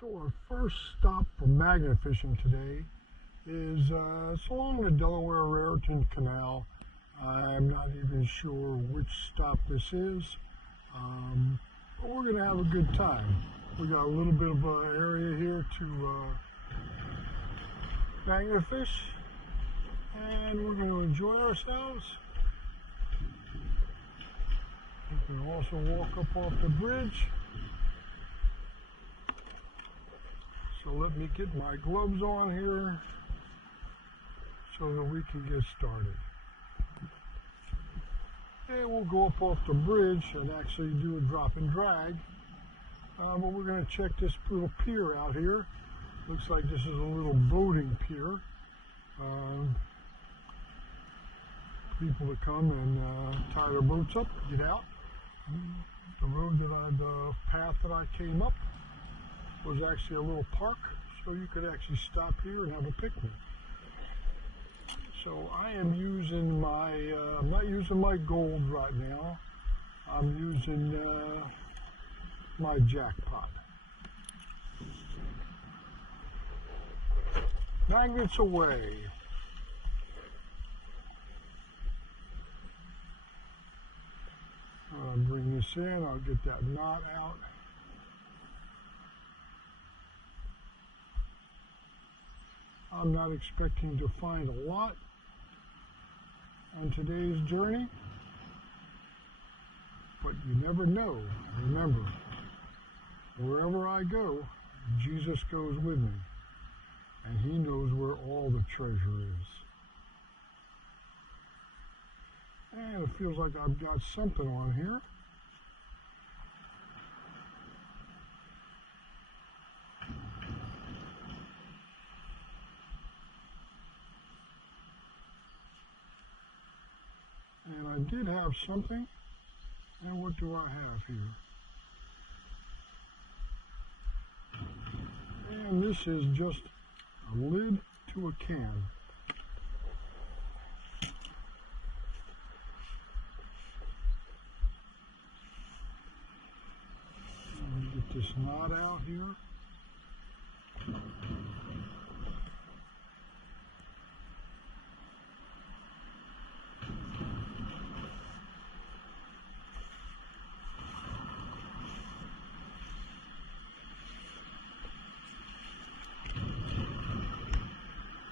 So our first stop for magnet fishing today is it's along the Delaware Raritan Canal. I'm not even sure which stop this is, but we're going to have a good time. We got a little bit of an area here to magnet fish, and we're going to enjoy ourselves. We can also walk up off the bridge. So let me get my gloves on here so that we can get started. And we'll go up off the bridge and actually do a drop and drag. But we're going to check this little pier out here. Looks like this is a little boating pier. People that come and tie their boats up, get out. The road that the path that I came up was actually a little park, so you could actually stop here and have a picnic. So I am using my, I'm not using my gold right now. I'm using my jackpot. Magnets away. I'll bring this in, I'll get that knot out. I'm not expecting to find a lot on today's journey, but you never know. Remember, wherever I go, Jesus goes with me, and He knows where all the treasure is. And it feels like I've got something on here. And I did have something. And what do I have here? And this is just a lid to a can. Let me get this knot out here.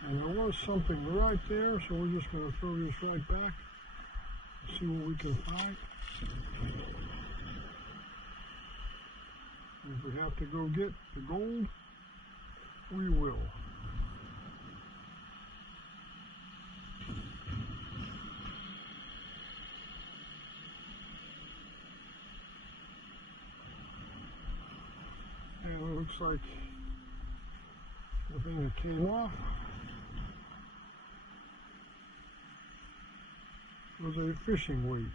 And there was something right there, so we're just going to throw this right back and see what we can find. And if we have to go get the gold, we will. And it looks like the thing that came off was a fishing weight.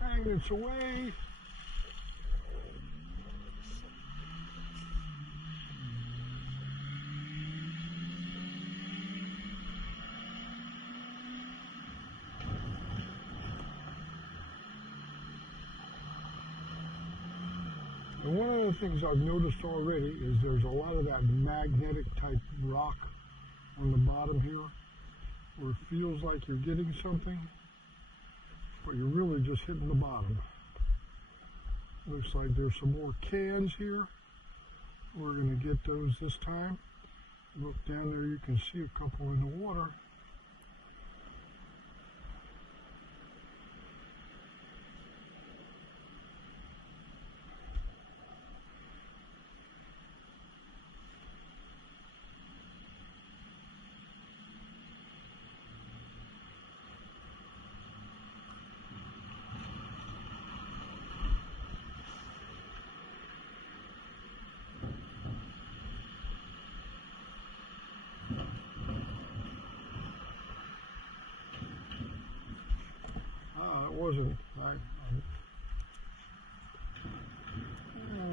Magnets away. And one of the things I've noticed already is there's a lot of that magnetic type rock on the bottom here, where it feels like you're getting something, but you're really just hitting the bottom. Looks like there's some more cans here. We're going to get those this time. Look down there, you can see a couple in the water. It wasn't.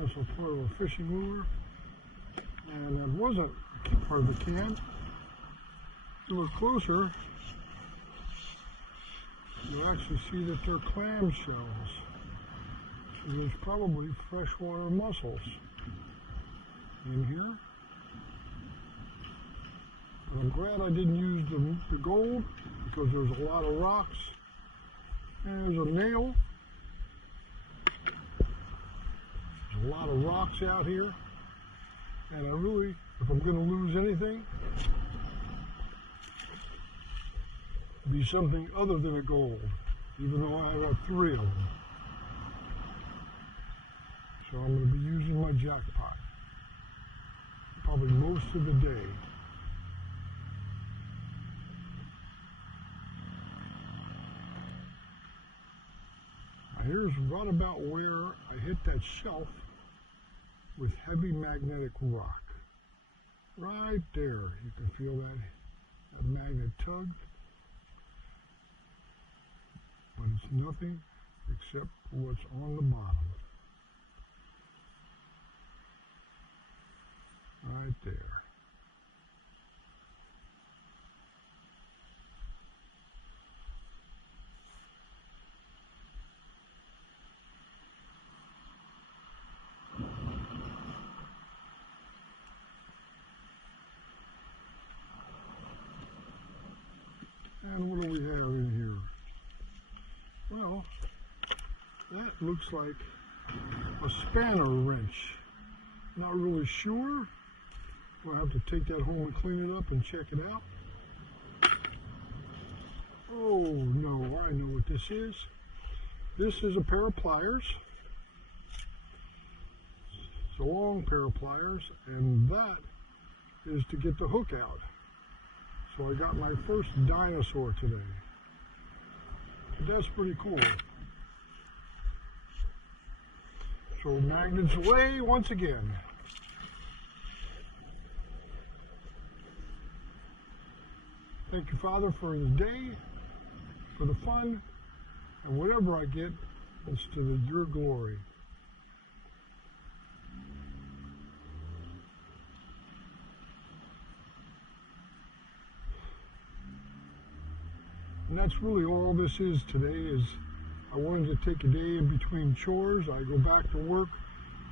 This was part of a fishing lure, and it wasn't part of the can. you look closer, you'll actually see that they're clam shells. So there's probably freshwater mussels in here. And I'm glad I didn't use the gold because there's a lot of rocks. And there's a nail. There's a lot of rocks out here. And I really, if I'm going to lose anything, it'd be something other than a gold, even though I have 3 of them. So I'm going to be using my jackpot probably most of the day. Now here's right about where I hit that shelf with heavy magnetic rock. Right there, you can feel that magnet tug. But it's nothing except what's on the bottom. Right there. And what do we have in here? Well, that looks like a spanner wrench. Not really sure. We'll have to take that home and clean it up and check it out. Oh no, I know what this is. This is a pair of pliers. It's a long pair of pliers, and that is to get the hook out. So I got my first dinosaur today. That's pretty cool. So magnets away once again. Thank you, Father, for the day, for the fun, and whatever I get, it's to your glory. And that's really all this is today. Is I wanted to take a day in between chores. I go back to work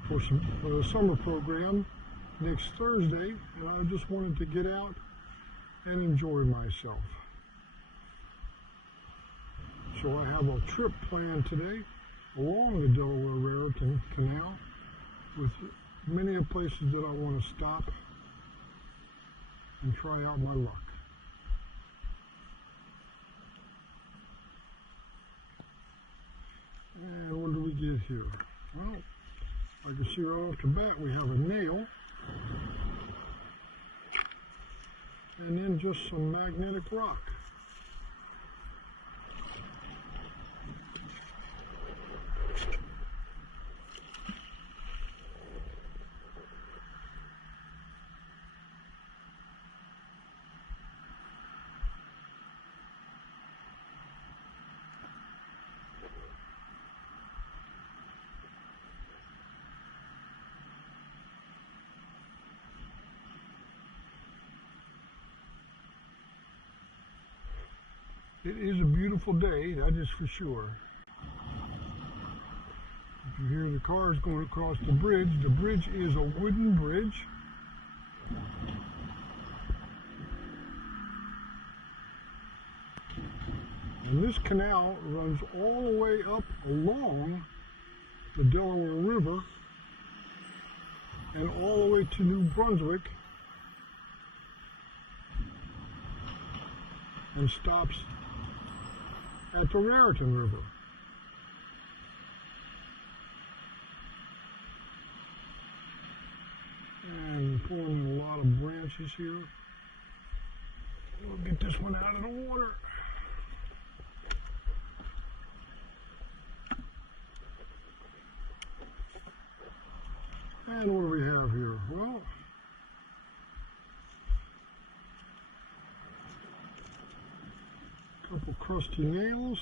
for the summer program next Thursday, and I just wanted to get out and enjoy myself. So I have a trip planned today along the Delaware Raritan Canal with many places that I want to stop and try out my luck. And what do we get here? Well, I can see right off the bat we have a nail. And then just some magnetic rock. It is a beautiful day, that is for sure. If you hear the cars going across the bridge is a wooden bridge. And this canal runs all the way up along the Delaware River and all the way to New Brunswick and stops at the Raritan River. And pulling in a lot of branches here. We'll get this one out of the water. And what do we have here? Well, a couple crusty nails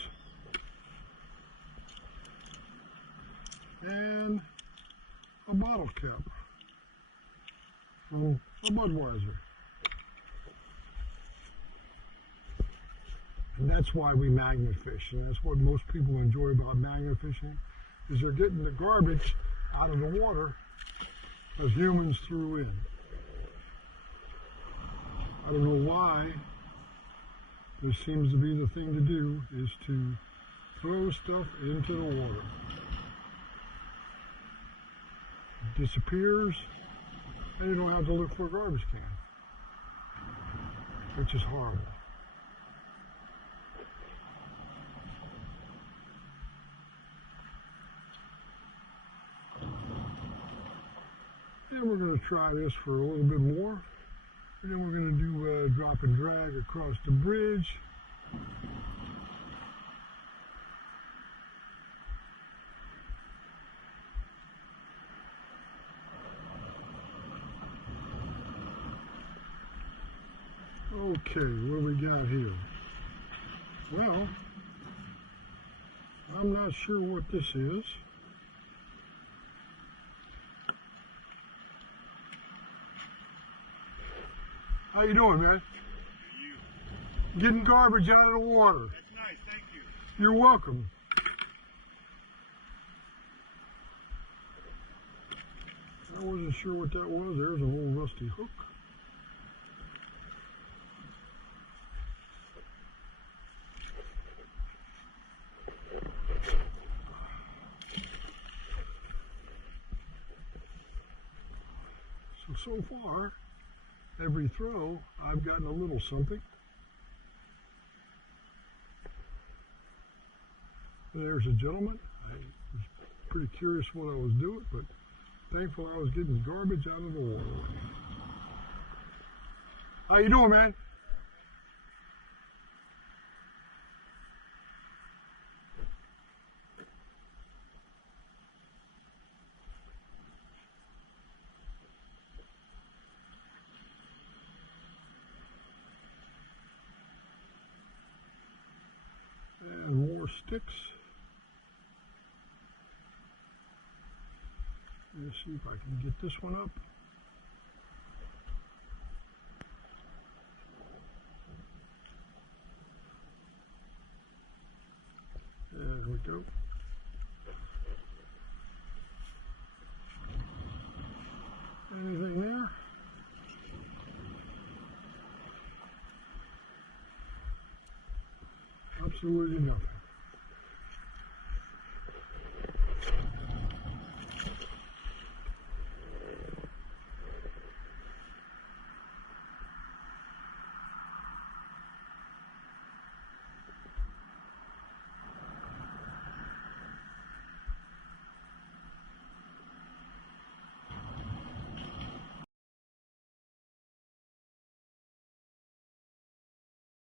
and a bottle cap from a Budweiser. And that's why we magnet fish. And that's what most people enjoy about magnet fishing, is they're getting the garbage out of the water that humans threw in. I don't know why. This seems to be the thing to do, is to throw stuff into the water. It disappears, and you don't have to look for a garbage can, which is horrible. And we're going to try this for a little bit more. And then we're going to do drop and drag across the bridge. Okay, what do we got here? Well, I'm not sure what this is. How you doing, man? You. Getting garbage out of the water. That's nice, thank you. You're welcome. I wasn't sure what that was. There's an old rusty hook. So far, every throw, I've gotten a little something. There's a gentleman. I was pretty curious what I was doing, but thankful I was getting garbage out of the water. How you doing, man? And more sticks. Let's see if I can get this one up. There we go. Anything there? Absolutely nothing.